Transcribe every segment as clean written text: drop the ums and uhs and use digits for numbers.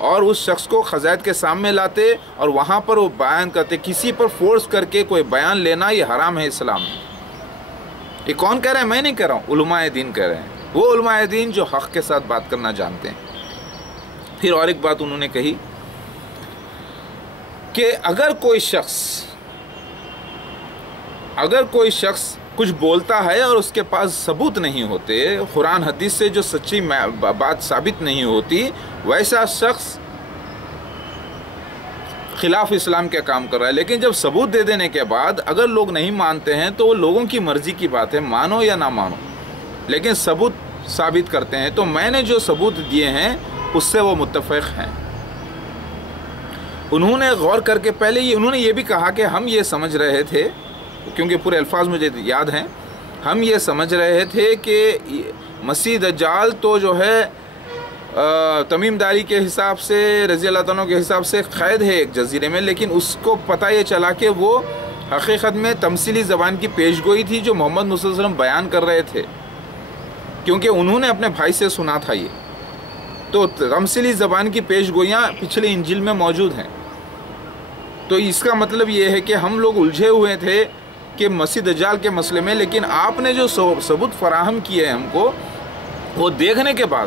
اور اس شخص کو خزائد کے سامنے لاتے اور وہاں پر وہ بیان کرتے. کسی پر فورس کر کے کوئی بیان لینا یہ حرام ہے اسلام میں. یہ کون کہہ رہا ہے؟ میں نہیں کہہ رہا ہوں، علماء دین کہہ رہے ہیں. وہ علماء دین جو حق کے ساتھ بات کرنا جانتے ہیں. پھر اور ایک بات انہوں نے کہی کہ اگر کوئی شخص کچھ بولتا ہے اور اس کے پاس ثبوت نہیں ہوتے، قرآن حدیث سے جو سچی بات ثابت نہیں ہوتی، ویسا شخص خلاف اسلام کا کام کر رہا ہے. لیکن جب ثبوت دے دینے کے بعد اگر لوگ نہیں مانتے ہیں تو وہ لوگوں کی مرضی کی بات ہے، مانو یا نہ مانو، لیکن ثبوت ثابت کرتے ہیں. تو میں نے جو ثبوت دیے ہیں اس سے وہ متفق ہیں. انہوں نے غور کر کے پہلے انہوں نے یہ بھی کہا کہ ہم یہ سمجھ رہے تھے، کیونکہ پورے الفاظ مجھے یاد ہیں، ہم یہ سمجھ رہے تھے کہ مسیح دجال تو جو ہے تمیم داری کے حساب سے رضی اللہ تعالیٰ کے حساب سے قید ہے ایک جزیرے میں، لیکن اس کو پتہ یہ چلا کہ وہ حقیقت میں تمثیلی زبان کی پیش گوئی تھی جو محمد صلی اللہ علیہ وسلم بیان کر رہے تھے، کیونکہ انہوں نے اپنے بھائی سے سنا تھا. یہ تو تمثیلی زبان کی پیش گوئیاں پچھلے انجیل میں موجود ہیں. تو اس کا مطلب یہ ہے کہ ہم لوگ الجھے ہوئے تھے کہ مسیح دجال کے مسئلے میں، لیکن آپ نے جو ثبوت فراہم کیے ہم کو، وہ دیکھنے کے بعد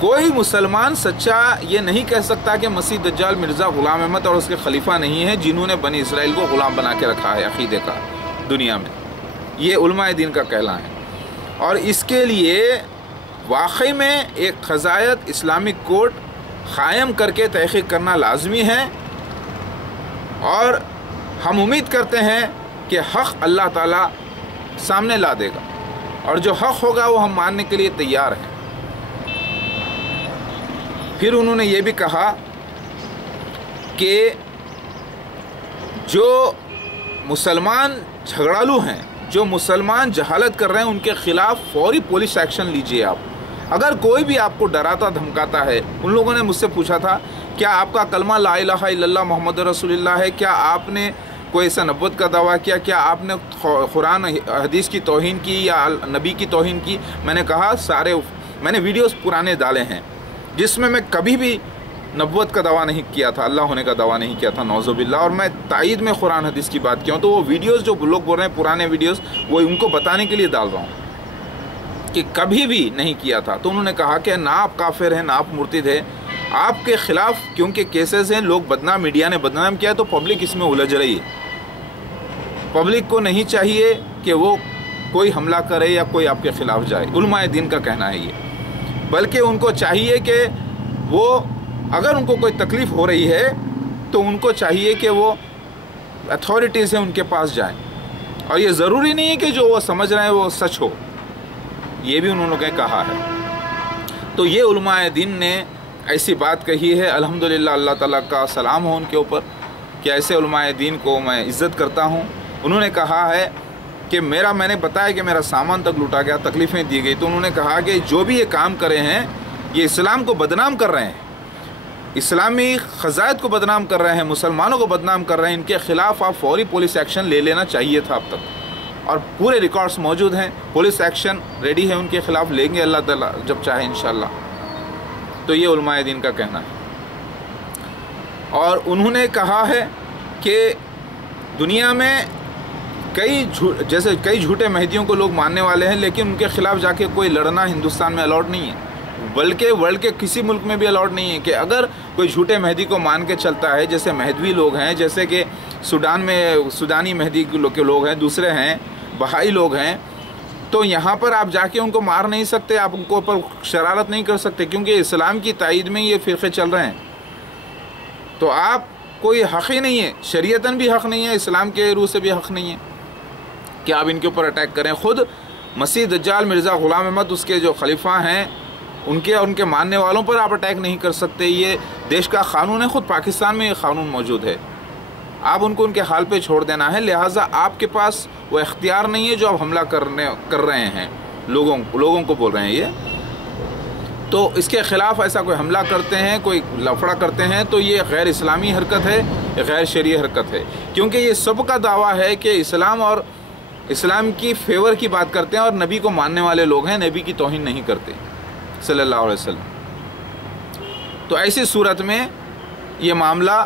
کوئی مسلمان سچا یہ نہیں کہہ سکتا کہ مسیح دجال مرزا غلام احمد اور اس کے خلیفہ نہیں ہیں جنہوں نے بنی اسرائیل کو غلام بنا کے رکھا ہے عقیدے کا دنیا میں. یہ علماء دین کا کہنا ہے. اور اس کے لیے واقعی میں ایک قضایت اسلامک کورٹ قائم کر کے تحقیق کرنا لازمی ہے، اور ہم امید کرتے ہیں کہ حق اللہ تعالیٰ سامنے لا دے گا، اور جو حق ہوگا وہ ہم ماننے کے لیے تیار ہیں. پھر انہوں نے یہ بھی کہا کہ جو مسلمان جھگڑالو ہیں، جو مسلمان جہالت کر رہے ہیں، ان کے خلاف فوری پولیس ایکشن لیجئے. آپ اگر کوئی بھی آپ کو ڈراتا دھمکاتا ہے، ان لوگوں نے مجھ سے پوچھا تھا کیا آپ کا کلمہ لا الہ الا اللہ محمد رسول اللہ ہے، کیا آپ نے کوئی ایسا نبوت کا دعویٰ کیا، کیا آپ نے قرآن حدیث کی توہین کی یا نبی کی توہین کی؟ میں نے کہا میں نے ویڈیوز پرانے ڈالے ہیں جس میں کبھی بھی نبوت کا دعویٰ نہیں کیا تھا، اللہ ہونے کا دعویٰ نہیں کیا تھا، نعوذ باللہ. اور میں تائید میں قرآن حدیث کی بات کیا ہوں. تو وہ ویڈیوز جو لوگ بول رہے ہیں پرانے ویڈیوز، وہ ان کو بتانے کے لیے ڈال رہا ہوں کہ کبھی بھی نہیں کیا تھا. تو انہوں نے کہا کہ نہ آپ کافر ہیں، نہ آپ مرتد ہیں، آپ کے خلاف کیونکہ کیسز ہیں، لوگ بدنام، میڈیا نے بدنام کیا ہے، تو پبلک اس میں الجھ رہی ہے. پبلک کو نہیں چاہیے کہ وہ کوئی حملہ کرے یا کوئی آپ کے خلاف جائے. علماء دین کا کہنا ہے یہ. بلکہ ان کو چاہیے کہ وہ اگر ان کو کوئی تکلیف ہو رہی ہے تو ان کو چاہیے کہ وہ اتھارٹیز ہیں ان کے پاس جائیں. اور یہ ضروری نہیں ہے کہ جو وہ سمجھ رہے ہیں وہ سچ ہو. یہ بھی انہوں نے کہا ہے. تو یہ علماء دین نے ایسی بات کہی ہے. الحمدللہ اللہ تعالیٰ کا سلام ہو ان کے اوپر کہ ایسے علماء دین کو میں عزت کرتا ہوں. انہوں نے کہا ہے کہ میں نے بتایا کہ میرا سامان تک لوٹا گیا، تکلیفیں دی گئی. تو انہوں نے کہا کہ جو بھی یہ کام کرے ہیں یہ اسلام کو بدنام کر رہے ہیں، اسلامی خزائد کو بدنام کر رہے ہیں، مسلمانوں کو بدنام کر رہے ہیں. ان کے خلاف آپ فوری پولیس ایکشن لے لینا چاہیے تھا اب تک، اور پورے ریکارڈز موجود ہیں. پولیس ایکشن ریڈی ہے ان کے خلاف، لیں گے اللہ تعالیٰ جب چاہے انشاءاللہ. تو یہ علماء دین کا کہنا ہے. اور انہوں نے کہا ہے کہ دنیا میں کئی جھوٹے مہدیوں کو لوگ ماننے والے ہیں، لیکن ان کے خلاف جا کے کوئی لڑنا ہندوستان میں الاؤڈ نہیں ہے، بلکہ ورلڈ کے کسی ملک میں بھی الاؤڈ نہیں ہے. کہ اگر کوئی جھوٹے مہدی کو مان کے چلتا ہے، جیسے مہدوی لوگ ہیں، جیسے کہ سوڈان میں سودانی مہدی کے لوگ ہیں، دوسرے ہیں بہائی لوگ ہیں، تو یہاں پر آپ جا کے ان کو مار نہیں سکتے، آپ ان کو اوپر شرارت نہیں کر سکتے، کیونکہ اسلام کی تائید میں یہ فرقے چل رہے ہیں. تو آپ کوئی حق ہی نہیں ہے، شریعتاً بھی حق نہیں ہے، اسلام کے روح سے بھی حق نہیں ہے کہ آپ ان کے اوپر اٹیک کریں. خود مسیح دجال مرزا غلام احمد اس کے جو خلیفہ ہیں ان کے ماننے والوں پر آپ اٹیک نہیں کر سکتے. یہ دیش کا قانون ہے، خود پاکستان میں یہ قانون موجود ہے. آپ ان کو ان کے حال پہ چھوڑ دینا ہے. لہٰذا آپ کے پاس وہ اختیار نہیں ہے جو آپ حملہ کر رہے ہیں، لوگوں کو بول رہے ہیں. یہ تو اس کے خلاف ایسا کوئی حملہ کرتے ہیں، کوئی لفڑا کرتے ہیں، تو یہ غیر اسلامی حرکت ہے، غیر شرعی حرکت ہے. کیونکہ یہ سب کا دعویٰ ہے کہ اسلام اور اسلام کی فیور کی بات کرتے ہیں، اور نبی کو ماننے والے لوگ ہیں، نبی کی توہین نہیں کرتے صلی اللہ علیہ وسلم. تو ایسی صورت میں یہ معاملہ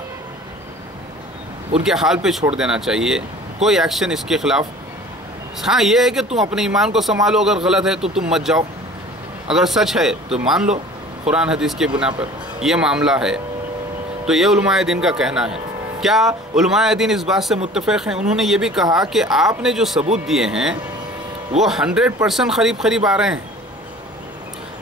ان کے حال پہ چھوڑ دینا چاہیے، کوئی ایکشن اس کے خلاف. ہاں یہ ہے کہ تم اپنے ایمان کو سنبھالو، اگر غلط ہے تو تم مت جاؤ، اگر سچ ہے تو مان لو قرآن حدیث کے بنا پر. یہ معاملہ ہے. تو یہ علماء دین کا کہنا ہے. کیا علماء دین اس بات سے متفق ہیں؟ انہوں نے یہ بھی کہا کہ آپ نے جو ثبوت دیے ہیں وہ 100% قریب آ رہے ہیں،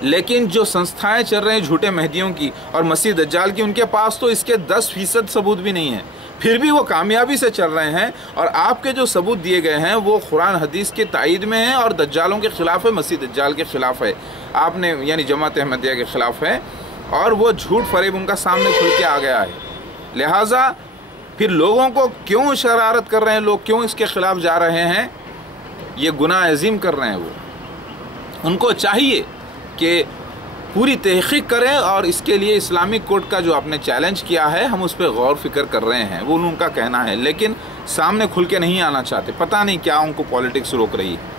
لیکن جو سنستھائیں چل رہے ہیں جھوٹے مہدیوں کی اور مسیح دجال کی، ان کے پاس تو اس کے 10% ثبوت بھی نہیں ہیں، پھر بھی وہ کامیابی سے چل رہے ہیں. اور آپ کے جو ثبوت دیے گئے ہیں وہ قرآن حدیث کے تائید میں ہیں اور دجالوں کے خلاف ہے، مسیح دجال کے خلاف ہے، آپ نے یعنی جماعت احمدیہ کے خلاف ہے، اور وہ جھوٹ فریب ان کا سامنے کھل کے آ گیا ہے. لہٰذا پھر لوگوں کو کیوں شرارت کر رہے ہیں، لوگ کیوں اس کے خلاف جا رہے ہیں؟ یہ گناہ عظیم کر رہے ہیں. وہ ان کو چاہیے کہ پوری تحقیق کریں، اور اس کے لیے اسلامک کورٹ کا جو آپ نے چیلنج کیا ہے ہم اس پہ غور فکر کر رہے ہیں، وہ ان کا کہنا ہے، لیکن سامنے کھل کے نہیں آنا چاہتے. پتہ نہیں کیا ان کو پالیٹکس روک رہی ہے،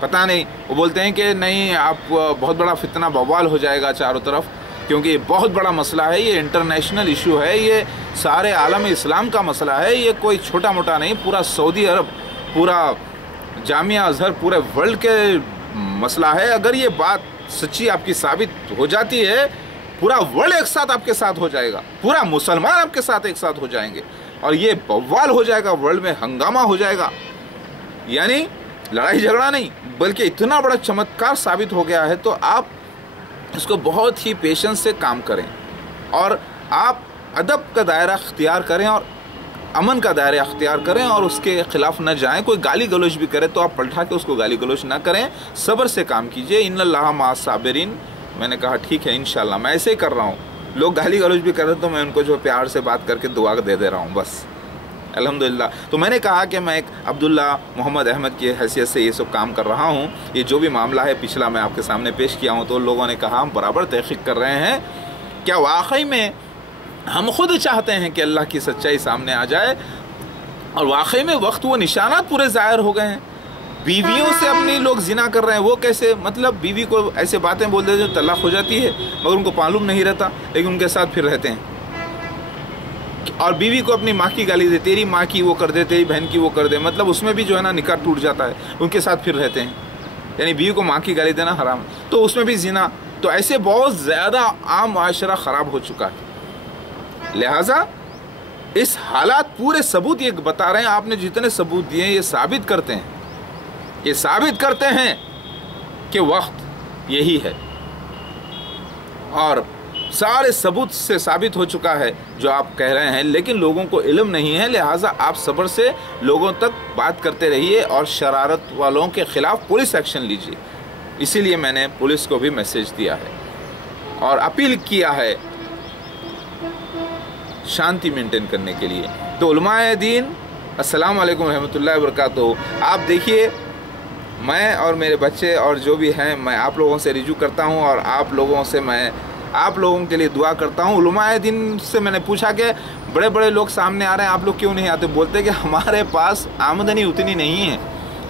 پتہ نہیں. وہ بولتے ہیں کہ نہیں آپ بہت بڑا فتنہ بوال ہو جائے گا چاروں طرف، کیونکہ یہ بہت بڑا مسئلہ ہے، یہ انٹرنیشنل ایشو ہے، یہ سارے عالم اسلام کا مسئلہ ہے، یہ کوئی چھوٹا موٹا نہیں، پورا سعودی عرب، پورا جامعہ ازہر، پورے ورلڈ کے مسئلہ ہے. اگر یہ بات سچی آپ کی ثابت ہو جاتی ہے، پورا ورلڈ ایک ساتھ آپ کے ساتھ ہو جائے گا، پورا مسلمان آپ کے ساتھ ایک ساتھ ہو جائیں گے، اور یہ بوال ہو جائے گا، ورلڈ میں ہنگامہ ہو جائے گا. یعنی لڑائی جھگڑا نہیں بلکہ اتنا بڑا چمتکار ثابت ہو گیا ہے. تو آپ اس کو بہت ہی پیشنس سے کام کریں، اور آپ ادب کا دائرہ اختیار کریں اور امن کا دائرہ اختیار کریں، اور اس کے خلاف نہ جائیں. کوئی گالی گلوچ بھی کرے تو آپ پلٹا کے اس کو گالی گلوچ نہ کریں، صبر سے کام کیجئے. ان اللہ مع الصابرین. میں نے کہا ٹھیک ہے انشاءاللہ، میں ایسے ہی کر رہا ہوں. لوگ گالی گلوچ بھی کرے تو میں ان کو جو پیار سے بات کر کے دعا دے رہا ہوں بس، الحمدللہ. تو میں نے کہا کہ میں ایک عبداللہ محمد احمد کی حیثیت سے یہ سب کام کر رہا ہوں. یہ جو بھی معاملہ ہے پچھلا میں آپ کے سامنے پیش کیا ہوں، تو لوگوں نے کہا ہم برابر تحقیق کر رہے ہیں. کیا واقعی میں ہم خود چاہتے ہیں کہ اللہ کی سچائی سامنے آ جائے، اور واقعی میں وقت وہ نشانات پورے ظاہر ہو گئے ہیں. بیویوں سے اپنی لوگ زنا کر رہے ہیں. وہ کیسے؟ مطلب بیوی کو ایسے باتیں بول دیتے ہیں طلاق ہو جاتی ہے، مگر ان کو معلوم نہیں رہتا، لیکن ان کے ساتھ پھر رہتے ہیں. اور بیوی کو اپنی ماں کی گالی دے، تیری ماں کی وہ کر دے، تیری بہن کی وہ کر دے، مطلب اس میں بھی جو ہے نا نکاح ٹوٹ جاتا ہے، ان کے ساتھ پھر رہتے ہیں. یعنی بیوی کو ماں کی گالی دینا حرام ہے، تو اس میں بھی زنا. تو ایسے بہت زیادہ عام معاشرہ خراب ہو چکا ہے. لہٰذا اس حالات پورے ثبوت یہ بتا رہے ہیں، آپ نے جتنے ثبوت دیے ہیں یہ ثابت کرتے ہیں کہ وقت یہی ہے، اور سارے ثبوت سے ثابت ہو چکا ہے جو آپ کہہ رہے ہیں، لیکن لوگوں کو علم نہیں ہے. لہٰذا آپ صبر سے لوگوں تک بات کرتے رہیے، اور شرارت والوں کے خلاف پولیس ایکشن لیجیے. اسی لیے میں نے پولیس کو بھی میسیج دیا ہے اور اپیل کیا ہے شانتی مینٹین کرنے کے لیے. تو علماء دین السلام علیکم ورحمۃ اللہ وبرکاتہ. آپ دیکھیے، میں اور میرے بچے اور جو بھی ہیں، میں آپ لوگوں سے رجوع کرتا ہوں، اور آپ لوگوں کے لیے دعا کرتا ہوں. علماء دین سے میں نے پوچھا کہ بڑے بڑے لوگ سامنے آ رہے ہیں، آپ لوگ کیوں نہیں آتے؟ بولتے کہ ہمارے پاس آمدنی اتنی نہیں ہے،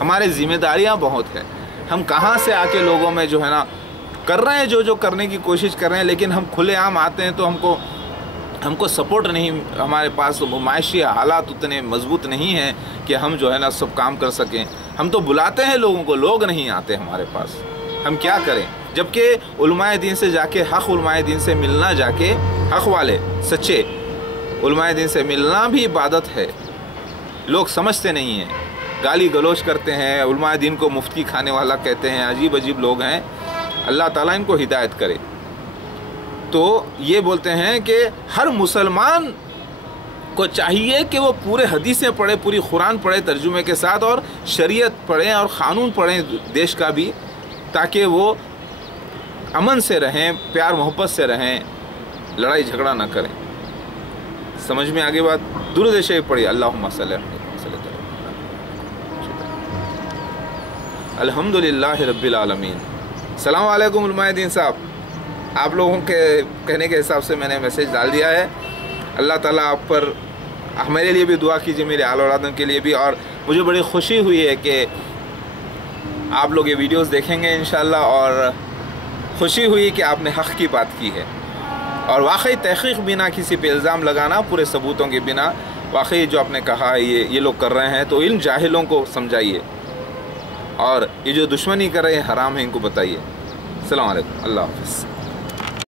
ہمارے ذمہ داریاں بہت ہیں، ہم کہاں سے آ کے لوگوں میں جو ہے نا کر رہے ہیں جو کرنے کی کوشش کر رہے ہیں، لیکن ہم کھلے عام آتے ہیں تو ہم کو سپورٹ نہیں، ہمارے پاس معاشی حالات اتنے مضبوط نہیں ہیں کہ ہم جو ہے نا سب کام کر سکیں. ہم تو بلاتے ہیں لوگوں کو، لوگ نہیں آتے ہمارے پاس. ہم کیا کریں؟ جبکہ علماء دین سے جا کے، حق علماء دین سے ملنا، جا کے حق والے سچے علماء دین سے ملنا بھی عبادت ہے. لوگ سمجھتے نہیں ہیں، گالی گلوچ کرتے ہیں، علماء دین کو مفتی کھانے والا کہتے ہیں، عجیب لوگ ہیں. اللہ تعالیٰ ان کو ہدایت کرے. تو یہ بولتے ہیں کہ ہر مسلمان کو چاہیے کہ وہ پورے حدیثیں پڑھے، پوری قرآن پڑھے ترجمے کے ساتھ، اور شریعت پڑھیں اور قانون پڑھیں دیش کا بھی، تاکہ وہ امن سے رہیں، پیار محبت سے رہیں، لڑائی جھگڑا نہ کریں. سمجھ میں آگے بات؟ درود شریف پڑھیے. اللہم صلی الحمدللہ رب العالمین. السلام علیکم علماء دین صاحب. آپ لوگوں کے کہنے کے حساب سے میں نے میسیج ڈال دیا ہے. اللہ تعالیٰ آپ پر، میرے لیے بھی دعا کیجیے، میرے آل اولادوں کے لیے بھی. اور مجھے بڑی خوشی ہوئی ہے کہ آپ لوگ یہ ویڈیوز دیکھیں گے انشاءاللہ، اور خوشی ہوئی کہ آپ نے حق کی بات کی ہے. اور واقعی تحقیق بنا کسی پہ الزام لگانا پورے ثبوتوں کے بنا، واقعی جو آپ نے کہا ہے یہ لوگ کر رہے ہیں، تو ان جاہلوں کو سمجھائیے، اور یہ جو دشمنی کر رہے ہیں حرام ہے ان کو بتائیے۔ السلام علیکم، اللہ حافظ۔